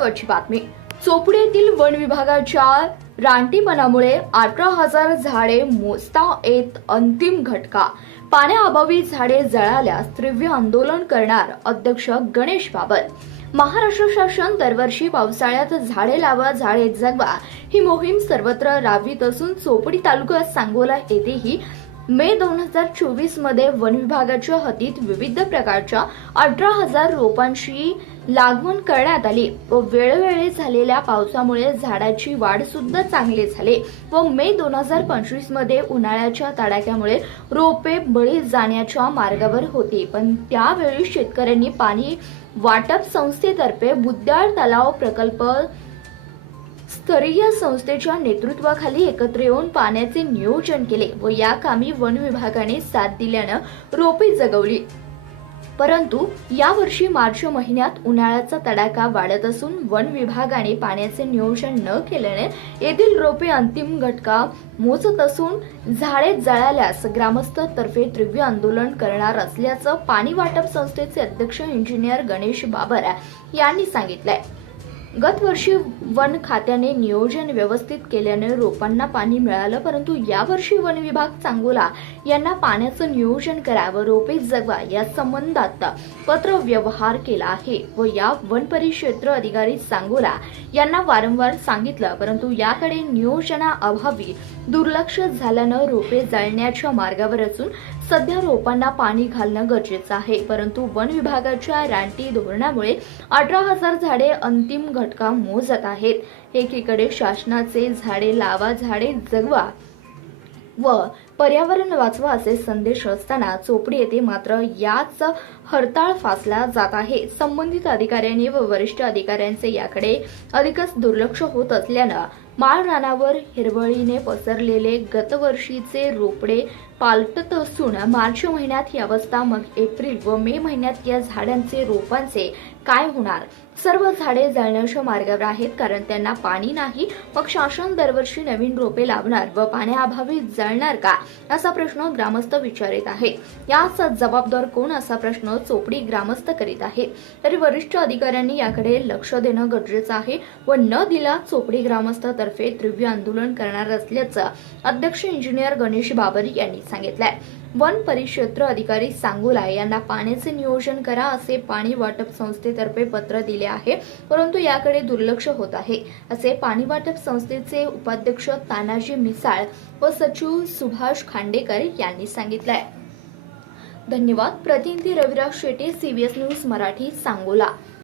महत्त्वाची बातमी. चोपडे येथील वन विभागाच्या रानटीपणामुळे 18,000 झाडे मोजता येत अंतिम घटका. पाण्याअभावी झाडे जळाल्यास तीव्र आंदोलन करणार अध्यक्ष गणेश बाबर. महाराष्ट्र शासन दरवर्षी पावसाळ्यात झाडे लावा झाडे जगवा ही मोहीम सर्वत्र राबवित असून चोपडी तालुक्यात सांगोला येथेही मे 2024 मध्ये वन विभागाच्या हद्दीत विविध प्रकारच्या 18,000 रोपांची लागवड करण्यात आली व वेळोवेळी झालेल्या पावसामुळे झाडाची वाढ सुद्धा चांगली झाली व मे 2025 मध्ये उन्हाळ्याच्या तडाख्यामुळे रोपे बळी जाण्याच्या मार्गावर होती. पण त्यावेळी शेतकऱ्यांनी पाणी वाटप संस्थेतर्फे बुद्धाळ तलाव प्रकल्प स्तरीय संस्थेच्या नेतृत्वाखाली एकत्र येऊन पाण्याचे नियोजन केले व या कामी वन विभागाने साथ दिल्यानं रोपे जगवली. परंतु यावर्षी मार्च महिन्यात उन्हाळ्याचा तडाखा वाढत असून वन विभागाने पाण्याचे नियोजन न केल्याने येथील रोपे अंतिम घटका मोजत असून झाडे जळाल्यास ग्रामस्थ तर्फे तीव्र आंदोलन करणार असल्याचं पाणी वाटप संस्थेचे अध्यक्ष इंजिनियर गणेश बाबर यांनी सांगितलंय. गत वर्षी वन खात्याने नियोजन व्यवस्थित केल्याने रोपांना पाणी मिळालं, परंतु यावर्षी वन विभाग सांगोला यांना पाण्याचं नियोजन करा व रोपे जगवा या संबंधात पत्र व्यवहार केला आहे व या वन परिक्षेत्र अधिकारी सांगोला यांना वारंवार सांगितलं, परंतु याकडे नियोजनाअभावी दुर्लक्ष झाल्यानं रोपे जळण्याच्या मार्गावर असून सध्या रोपांना पाणी घालणं गरजेचं आहे. परंतु वन विभागाच्या रानटी धोरणामुळे 18,000 झाडे अंतिम घटका मोजत आहेत. एकीकडे शासनाचे झाडे लावा झाडे जगवा व पर्यावरण वाचवा असे संदेश असताना चोपडी येथे मात्र याच हरताळ फासला जात आहे. संबंधित अधिकाऱ्यांनी व वरिष्ठ अधिकाऱ्यांचे याकडे अधिकच दुर्लक्ष होत असल्यानं माळ रानावर हिरवळीने पसरलेले गतवर्षीचे रोपडे पालटत असून मार्च महिन्यात ही अवस्था, मग एप्रिल व मे महिन्यात या झाडांचे रोपांचे काय होणार? सर्व झाडे जळण्याच्या मार्गावर आहेत, कारण त्यांना पाणी नाही. मग शासन दरवर्षी नवीन रोपे लावणार व पाण्याअभावी जळणार का असा प्रश्न ग्रामस्थ विचारित आहेत. याचा जबाबदार कोण असा प्रश्न चोपडी ग्रामस्थ करीत आहेत. तरी वरिष्ठ अधिकाऱ्यांनी याकडे लक्ष देणं गरजेचं आहे व न दिला चोपडी ग्रामस्थ तर्फे तीव्र आंदोलन करणार असल्याचं अध्यक्ष इंजिनियर गणेश बाबर यांनी सांगितलंय. वन परिक्षेत्र अधिकारी सांगोला यांना पाण्याचे नियोजन करा असे पाणी वाटप संस्थेतर्फे पत्र दिले आहे, परंतु याकडे दुर्लक्ष होत आहे असे पाणी वाटप संस्थेचे उपाध्यक्ष तानाजी मिसाळ व सचिव सुभाष खांडेकर यांनी सांगितलंय. धन्यवाद. प्रतिनिधी रविराज शेटे, CBS न्यूज मराठी, सांगोला.